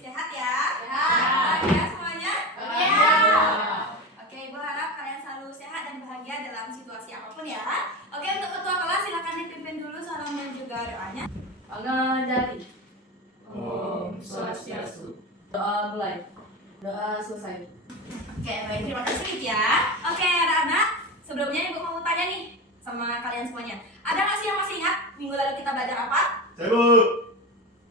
Sehat ya? Bahagia semuanya? Oke, Ibu harap kalian selalu sehat dan bahagia dalam situasi apapun ya. Oke, untuk ketua kelas silakan dipimpin dulu salam dan juga doanya. Jadi Om Swastiastu. doa mulai, doa selesai. Oke, baik, terima kasih ya. Oke, anak-anak, sebelumnya Ibu mau tanya nih sama kalian semuanya. Ada nggak sih yang masih ingat minggu lalu kita belajar apa? Sebu.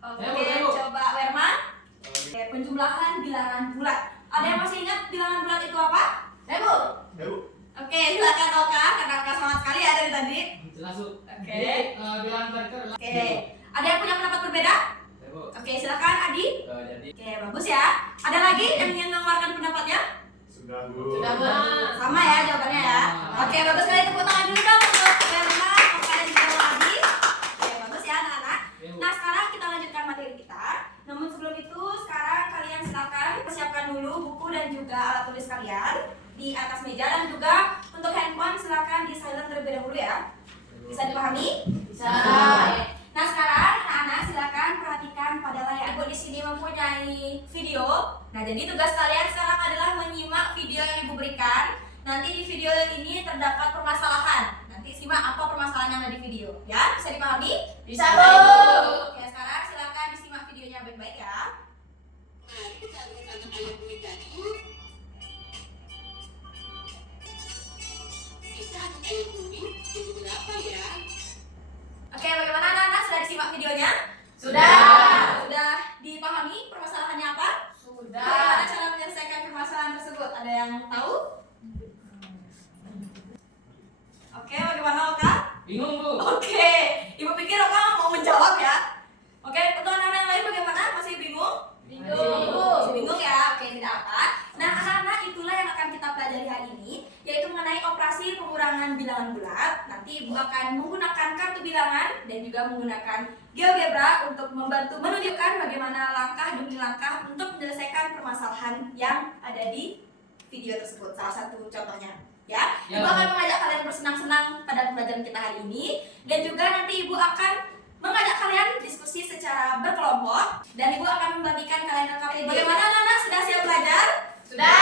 Oke, coba Werman. Oke, penjumlahan bilangan bulat. Ada yang masih ingat bilangan bulat itu apa? Sebu. Sebu. Oke, silakan Oka, karena Oka semangat sekali ya dari tadi. Jelas, Bu. Oke. Bilangan tadi itu adalah Oke, ada yang punya pendapat berbeda? Sebu. Oke, silakan Adi. Jadi Oke, bagus ya. Ada lagi yang ingin mengeluarkan pendapatnya? Sudah, Bu. Sudah, Bu. Sama ya jawabannya ya. Oke, bagus sekali, tepuk tangan dulu dong untuk Werman, Oka dan juga Adi. Oke, bagus ya anak-anak. Nah, sekarang kita lanjutkan materi kita. Namun sebelum itu, sekarang kalian silakan persiapkan dulu buku dan juga alat tulis kalian di atas meja, dan juga untuk handphone silakan di silent terlebih dahulu ya. Bisa dipahami? Bisa. Oke. Nah, sekarang anak-anak silakan perhatikan pada layar. Ibu di sini mempunyai video. Nah, jadi tugas kalian sekarang adalah menyimak video yang Ibu berikan. Nanti di video ini terdapat permasalahan. Nanti simak apa permasalahan yang ada di video. Ya, bisa dipahami? Bisa, Bu. Oke, sekarang silakan disimak videonya baik-baik ya. Mari kita akan ayat ini tadi. Kita akan ayat ini jadi berapa ya? Oke, bagaimana anak-anak? Sudah disimak videonya? Sudah. Sudah dipahami permasalahannya apa? Sudah. Bagaimana cara menyelesaikan permasalahan tersebut? Ada yang tahu? Oke, bagaimana Oka? bingung, Bu. Oke, Ibu pikir Oka mau menjawab ya? Oke, untuk anak-anak yang lain bagaimana? Masih bingung? Masih bingung ya? Oke, tidak apa. Nah, anak-anak, itulah yang akan kita pelajari hari ini, yaitu mengenai operasi pengurangan bilangan bulat. Nanti Ibu akan menggunakan kartu bilangan dan juga menggunakan GeoGebra untuk membantu menunjukkan bagaimana langkah demi langkah untuk menyelesaikan permasalahan yang ada di video tersebut. Salah satu contohnya. Ya, Ya. Ibu akan mengajak kalian bersenang-senang pada pembelajaran kita hari ini, dan juga nanti Ibu akan mengajak kalian diskusi secara berkelompok, dan Ibu akan membagikan kalian KPD. Bagaimana anak-anak, sudah siap belajar? Sudah.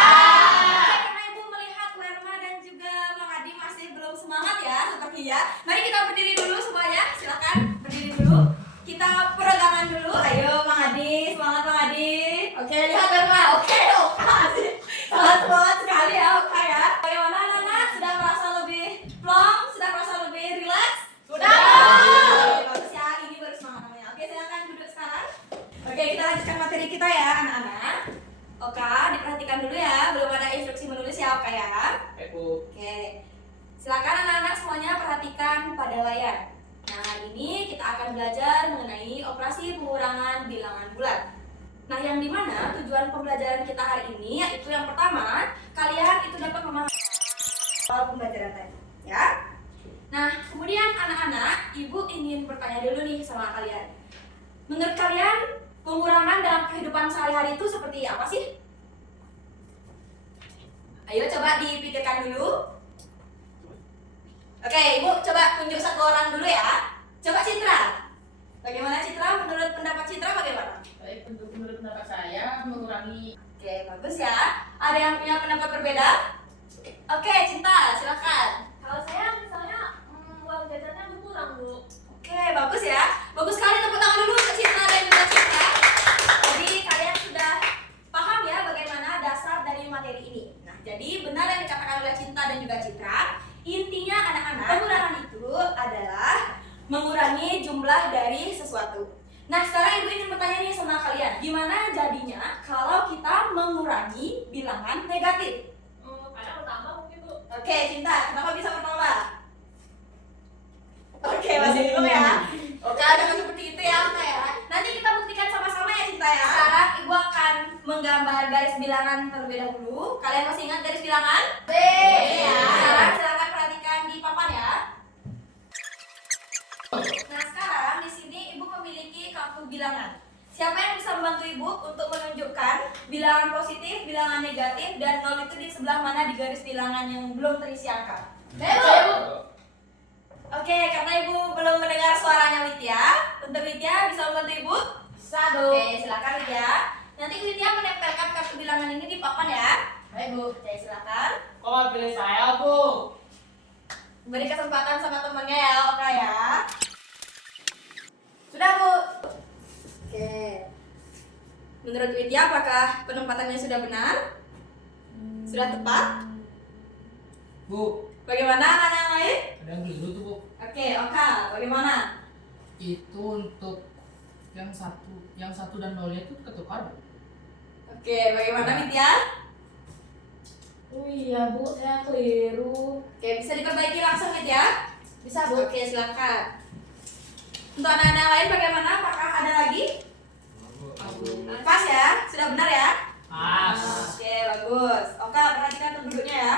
Karena Ibu melihat Werma dan juga Bang Adi masih belum semangat ya, sepertinya. Mari kita berdiri dulu semuanya, silakan berdiri dulu. Kita peregangan dulu. Ayo Bang Adi, semangat Bang Adi. Oke, lihat Werma. Oke, Oka sih. Sangat semangat sekali ya Oka ya. Bagaimana anak-anak? Sudah merasa lebih plong? Sudah merasa lebih rileks? Sudah. Oke, bagus ya. Ini baru semangat namanya. Oke, silakan duduk sekarang. Oke, kita lanjutkan materi kita ya anak-anak. Oka, diperhatikan dulu ya. Belum ada instruksi menulis ya Oka ya. Bu. Oke, silakan anak-anak semuanya perhatikan pada layar. Nah, hari ini kita akan belajar mengenai operasi pengurangan bilangan bulat. Nah, yang dimana tujuan pembelajaran kita hari ini yaitu yang pertama, kalian itu dapat memahami soal pembelajaran tadi, ya. Nah, kemudian anak-anak, Ibu ingin bertanya dulu nih sama kalian. Menurut kalian, pengurangan dalam kehidupan sehari-hari itu seperti apa sih? Ayo coba dipikirkan dulu. Oke, Ibu coba tunjuk satu orang dulu ya. Coba Citra. Bagaimana Citra? Menurut pendapat Citra bagaimana? Baik, menurut pendapat saya mengurangi. Oke, bagus ya. Ada yang punya pendapat berbeda? Oke, Cinta, silakan. Kalau saya misalnya uang jajannya berkurang, Bu. Oke, bagus ya. Bagus sekali, tepuk tangan dulu untuk Cinta dan juga Cinta. Jadi kalian sudah paham ya bagaimana dasar dari materi ini. Nah, jadi benar yang dikatakan oleh Cinta dan juga Citra. Intinya anak-anak, pengurangan itu adalah mengurangi jumlah dari sesuatu. Nah, sekarang Ibu ingin bertanya nih sama kalian, gimana jadinya kalau kita mengurangi bilangan negatif? Kadang bertambah mungkin, Bu. Oke, Cinta, kenapa bisa bertambah? Oke, masih bingung ya? Oke, jangan seperti itu ya, Oka ya. Nanti kita buktikan sama-sama ya, Cinta ya. Sekarang Ibu akan menggambar garis bilangan terlebih dahulu. Kalian masih ingat garis bilangan? Oke ya. Sekarang silakan perhatikan di papan ya. Nah, sekarang di sini Ibu memiliki kartu bilangan. Siapa yang bisa membantu ibu untuk menunjukkan bilangan positif, bilangan negatif, dan 0 itu di sebelah mana di garis bilangan yang belum terisi angka? Saya, Bu. Oke, karena ibu belum mendengar suaranya Widya, untuk Widya bisa membantu ibu? Bisa, Bu. Oke, silakan Widya. Nanti Widya menempelkan kartu bilangan ini di papan ya. Baik, Bu. Oke, silakan. Kok nggak pilih saya, Bu? Beri kesempatan sama temannya ya, Oka ya. Sudah, Bu. Oke. Menurut Widya, apakah penempatannya sudah benar? Sudah tepat? Bu, Bagaimana anak-anak yang lain? ada yang keliru tuh, Bu. Oke, Oka, bagaimana? Itu untuk yang satu dan 0-nya itu ketukar, Bu. Oke, bagaimana Widya? Oh iya, Bu. Saya keliru. Oke, bisa diperbaiki langsung Widya? Bisa, Bu. Oke, silakan. Untuk anak-anak lain bagaimana? Apakah ada lagi? Pas ya? Sudah benar ya? Pas. Oke, bagus. Oka, perhatikan untuk duduknya ya.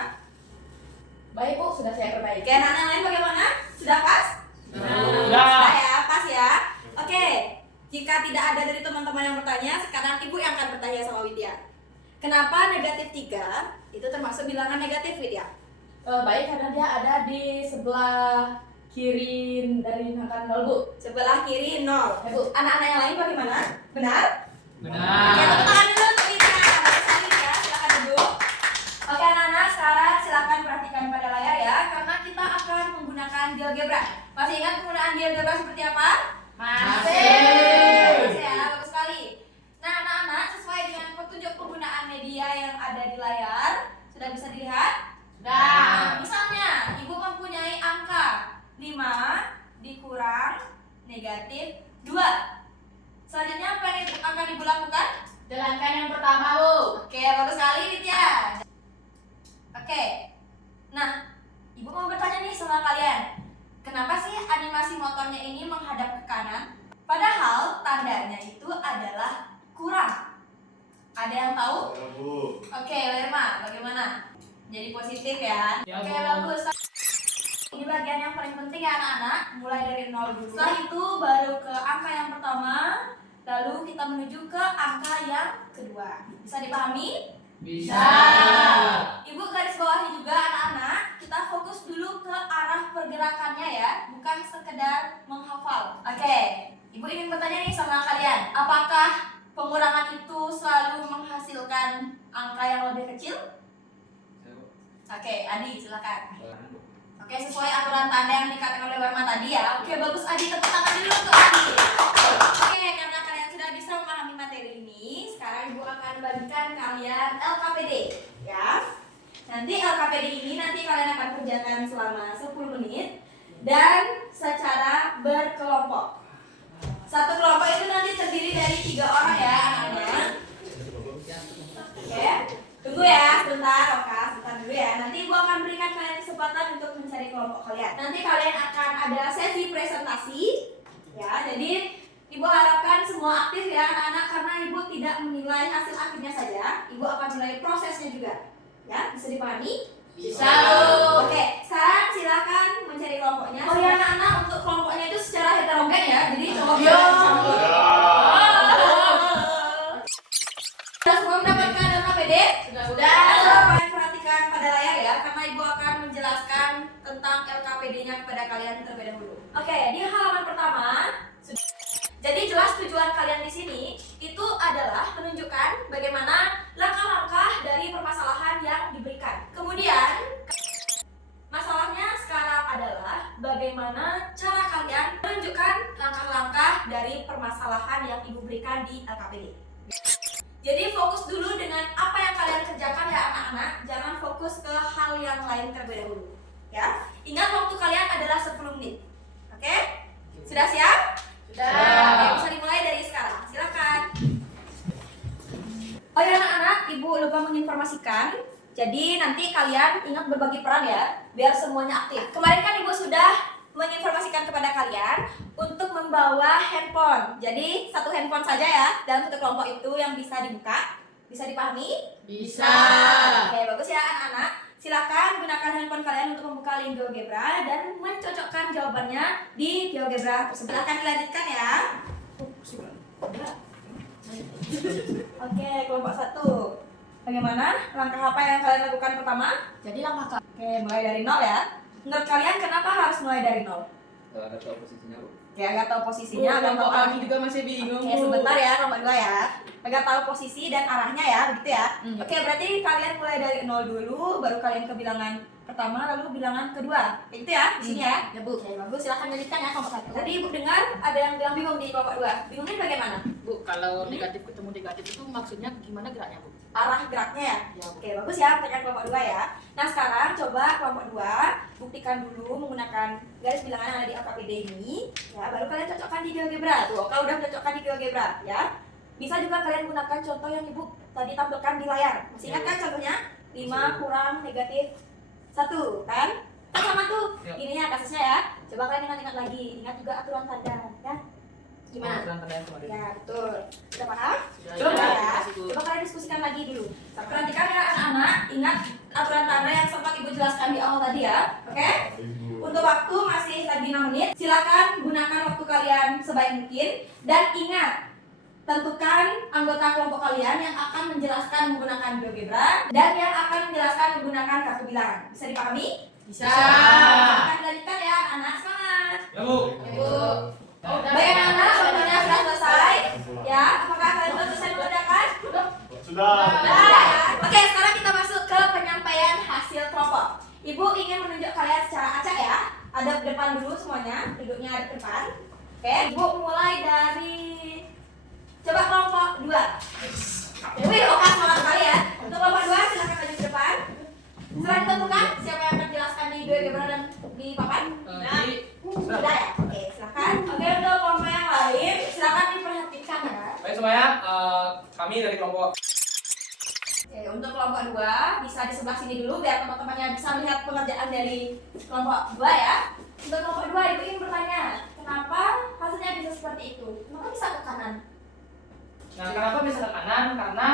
Baik, Bu. Sudah saya perbaiki. Oke, anak-anak lain bagaimana? Sudah pas? Sudah. Sudah ya, pas ya. Oke, jika tidak ada dari teman-teman yang bertanya, sekarang ibu yang akan bertanya sama Widya. Kenapa negatif 3 itu termasuk bilangan negatif, Widya? Baik, karena dia ada di sebelah kiri dari angka 0, Bu. Sebelah kiri 0. Ya, Bu. Anak-anak yang lain bagaimana? Benar? Oke, Benar. tepuk tangan dulu untuk Widya. Bagus sekali ya, silakan duduk. Oke, anak-anak, sekarang silakan perhatikan pada layar ya, karena kita akan menggunakan GeoGebra. Masih ingat penggunaan GeoGebra seperti apa? Bagus ya, bagus sekali. Nah, anak-anak, sesuai dengan petunjuk penggunaan media yang ada di layar, sudah bisa dilihat? Nah, misalnya, ibu mempunyai angka 5 dikurang negatif 2. Selanjutnya apa yang akan ibu lakukan? Jalankan yang pertama, Bu. Oke, bagus sekali Widya. Oke, nah, ibu mau bertanya nih sama kalian. Kenapa sih animasi motornya ini menghadap ke kanan? Padahal tandanya itu adalah kurang. Ada yang tahu? Oke, Lerma, bagaimana? Jadi positif ya? Ya, Oke, Bu. bagus. Ini bagian yang paling penting ya anak-anak. Mulai dari 0 dulu. Setelah itu baru ke angka yang pertama. Lalu kita menuju ke angka yang kedua. Bisa dipahami? Bisa. Ibu garis bawahi juga anak-anak. Kita fokus dulu ke arah pergerakannya ya. Bukan sekedar menghafal. Oke. Ibu ingin bertanya nih sama kalian. Apakah pengurangan itu selalu menghasilkan angka yang lebih kecil? Oke, Adi silakan. Oke, sesuai aturan tanda yang dikatakan oleh Warma tadi ya. Oke, bagus Adi, tepuk tangan dulu untuk Adi. Oke, karena kalian sudah bisa memahami materi ini, sekarang Ibu akan bagikan kalian LKPD ya. Nanti LKPD ini nanti kalian akan kerjakan selama 10 menit dan secara berkelompok. Satu kelompok itu nanti terdiri dari 3 orang ya anaknya. Oke, tunggu ya sebentar, Oka, sebentar dulu ya. Nanti Ibu akan berikan kalian kesempatan untuk mencari kelompok kalian. Nanti kalian akan ada sesi presentasi, ya. Jadi Ibu harapkan semua aktif ya anak-anak, karena Ibu tidak menilai hasil akhirnya saja, Ibu akan menilai prosesnya juga. Ya, bisa dipahami? Bisa, Bu. Oke, sekarang silakan mencari kelompoknya. Oh ya anak-anak, untuk kelompoknya itu secara heterogen ya. Jadi coba Yo. Sudah semua mendapatkan LKPD? Sudah. Kalian perhatikan pada layar ya, karena Ibu akan menjelaskan tentang LKPD-nya kepada kalian terlebih dahulu. Oke, di halaman pertama. Jadi jelas tujuan kalian di sini itu adalah menunjukkan bagaimana langkah-langkah dari permasalahan yang diberikan. Kemudian masalahnya sekarang adalah bagaimana cara kalian menunjukkan langkah-langkah dari permasalahan yang Ibu berikan di LKPD. Jadi fokus dulu dengan apa yang kalian kerjakan ya anak-anak, jangan fokus ke hal yang lain terlebih dahulu. Ya, ingat waktu kalian adalah 10 menit. Oke? Sudah siap? Sudah. Oke, bisa dimulai dari sekarang. Silakan. Oh ya anak-anak, Ibu lupa menginformasikan. Jadi nanti kalian ingat berbagi peran ya, biar semuanya aktif. Kemarin kan Ibu sudah menginformasikan kepada kalian untuk membawa handphone. Jadi satu handphone saja ya dalam satu kelompok itu yang bisa dibuka. Bisa dipahami? Bisa. Oke, bagus ya anak-anak. Silakan gunakan handphone kalian untuk membuka link GeoGebra dan mencocokkan jawabannya di GeoGebra tersebut. Silakan dilanjutkan ya. Oke, kelompok 1. Bagaimana? Langkah apa yang kalian lakukan pertama? Jadi langkah Oke, mulai dari 0 ya. Menurut kalian kenapa harus mulai dari 0? Agak tahu posisinya, Bu. Oke, agak tahu posisinya, agak tahu kami juga masih bingung. Oke, sebentar ya, nomor 2 ya. Agak tahu posisi dan arahnya ya, begitu ya. Oke, berarti kalian mulai dari 0 dulu, baru kalian ke bilangan pertama, lalu bilangan kedua. Kayak gitu ya, di sini ya. Ya, Bu. Oke, bagus. Silahkan lanjutkan ya kelompok 1. Tadi Ibu dengar ada yang bilang bingung di kelompok 2. Bingungnya bagaimana? Bu, kalau negatif ketemu negatif itu maksudnya gimana geraknya, Bu? Arah geraknya ya? Ya, Bu. Oke, bagus ya, pertanyaan kelompok 2 ya. Nah, sekarang coba kelompok 2 buktikan dulu menggunakan garis bilangan yang ada di AKPD ini. Ya, baru kalian cocokkan di GeoGebra. Tuh, kalau udah cocokkan di GeoGebra ya. Bisa juga kalian gunakan contoh yang Ibu tadi tampilkan di layar. Masih ingat kan contohnya? 5 kurang negatif 1, kan? Kan sama tuh. Ya. Ininya kasusnya ya. Coba kalian ingat-ingat lagi. Ingat juga aturan tanda ya. Gimana? Aturan tanda yang kemarin. Ya, betul. Sudah paham? Sudah, Coba ya. ya. Coba kalian diskusikan lagi dulu. Perhatikan ya anak-anak. Ingat aturan tanda yang sempat Ibu jelaskan di awal tadi ya. Oke? Untuk waktu masih lagi 6 menit. Silakan gunakan waktu kalian sebaik mungkin. Dan ingat, tentukan anggota kelompok kalian yang akan menjelaskan menggunakan GeoGebra dan yang akan menjelaskan menggunakan kartu bilangan. Bisa dipahami? Bisa. Akan dilanjutkan ya anak-anak. Semangat! Ya, Bu. Ya, Bu. Baik anak-anak, waktunya sudah selesai. Ya, apakah kalian sudah selesai mengerjakan? Sudah. Sudah ya. Oke, sekarang kita masuk ke penyampaian hasil kelompok. Ibu ingin menunjuk kalian secara acak ya. Adep depan dulu semuanya, duduknya adep depan. Oke, Ibu mulai dari coba kelompok 2. Wih, oke semangat sekali ya. Untuk kelompok 2 silakan maju ke depan. Setelah ditentukan siapa yang akan dijelaskan di GeoGebra dan di papan? Jadi Sudah ya. Oke, silakan. Oke, untuk kelompok yang lain silakan diperhatikan ya. Baik semuanya, kami dari kelompok Oke, untuk kelompok 2 bisa di sebelah sini dulu biar teman-temannya bisa melihat pengerjaan dari kelompok 2 ya. Untuk kelompok 2 Ibu ingin bertanya, kenapa hasilnya bisa seperti itu? Kenapa bisa ke kanan? Nah, kenapa bisa ke kanan? Karena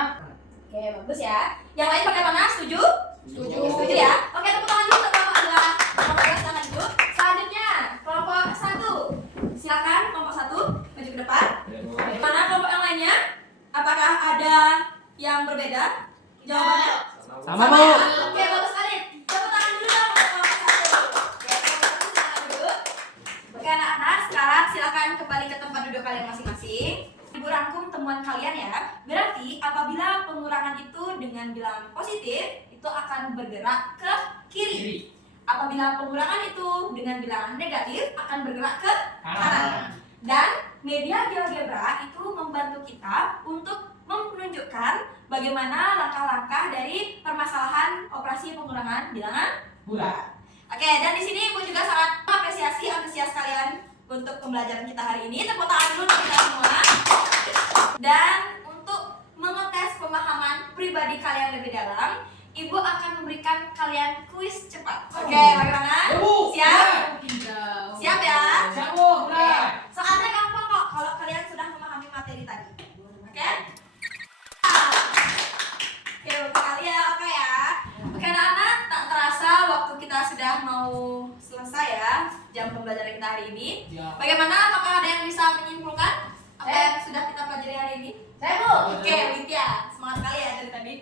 Oke, bagus ya. Yang lain bagaimana? Setuju? Setuju. Setuju ya. Oke, tepuk tangan dulu untuk kelompok 2. Kelompok 2 silakan duduk. Selanjutnya, kelompok 1. Silakan kelompok 1 maju ke depan. Ya, Bu. Mana kelompok yang lainnya? Apakah ada yang berbeda? Jawabannya? sama Bu. ya? Oke, bagus sekali. Tepuk tangan dulu dong untuk kelompok 1. Oke, kelompok 1 silakan duduk. Oke, anak-anak, sekarang silakan kembali ke tempat duduk kalian masing-masing. Ibu rangkum temuan kalian ya. Berarti apabila pengurangan itu dengan bilangan positif, itu akan bergerak ke kiri. Apabila pengurangan itu dengan bilangan negatif, akan bergerak ke kanan. Dan media GeoGebra itu membantu kita untuk menunjukkan bagaimana langkah-langkah dari permasalahan operasi pengurangan bilangan bulat. Oke, dan di sini Ibu juga sangat mengapresiasi antusias kalian untuk pembelajaran kita hari ini. Tepuk tangan dulu untuk kita semua. Dan untuk mengetes pemahaman pribadi kalian lebih dalam, Ibu akan memberikan kalian kuis cepat. Oke, bagaimana? Siap? Siap ya? Siap Bu. Oke. Soalnya gampang kok kalau kalian sudah memahami materi tadi. Oke? Oke, untuk kalian oke ya. Oke, anak-anak, tak terasa waktu kita sudah mau selesai ya jam pembelajaran kita hari ini. Ya. Bagaimana? Apakah ada yang bisa menyimpulkan apa yang sudah kita pelajari hari ini? Saya, Bu. Oke, Widya, semangat sekali ya dari tadi.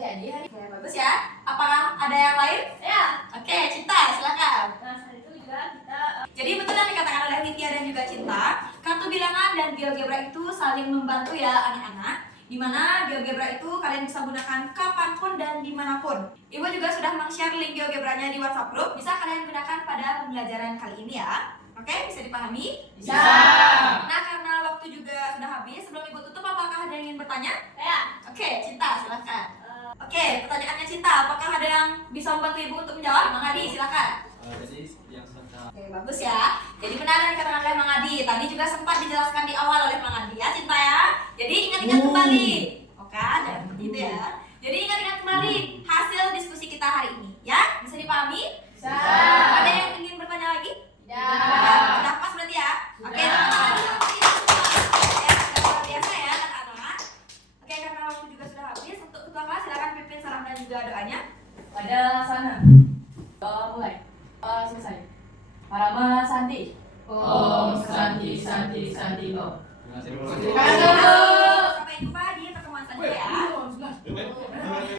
Jadi hari Oke, bagus ya. Apakah ada yang lain? Ya. Oke, Cinta, silakan. nah, saat itu juga kita Jadi betul yang dikatakan oleh Widya dan juga Cinta, kartu bilangan dan GeoGebra itu saling membantu ya anak-anak. Dimana GeoGebra itu kalian bisa gunakan kapanpun dan dimanapun. Ibu juga sudah meng-share link GeoGebranya di WhatsApp group. Bisa kalian gunakan pada pembelajaran kali ini ya. Oke, bisa dipahami? Bisa. Nah, karena waktu juga sudah habis, sebelum Ibu tutup, apakah ada yang ingin bertanya? Ya. Oke, Cinta, silakan. Oke, pertanyaannya Cinta, apakah ada yang bisa membantu Ibu untuk menjawab? Mang Adi, silakan. Jadi yang sudah Oke, bagus ya. Jadi benar yang dikatakan oleh Mang Adi. Tadi juga sempat dijelaskan di awal oleh Mang Adi ya, Cinta ya. Jadi ingat-ingat kembali. Oke, jangan seperti itu ya. Jadi ingat-ingat kembali hasil diskusi kita hari ini ya. Bisa dipahami? Bisa. Ada yang ingin bertanya lagi? Ya. Sudah pas berarti ya. Oke, teman-teman dulu seperti itu semua. Ya, sudah luar biasa ya anak-anak. Oke, karena waktu juga sudah habis, untuk ketua kelas silakan pimpin salam dan juga doanya. Pada sana. Mulai. Selesai. Parama Santi. Om Santi Santi Santi Om. terima kasih. Terima kasih. Sampai Goodbye.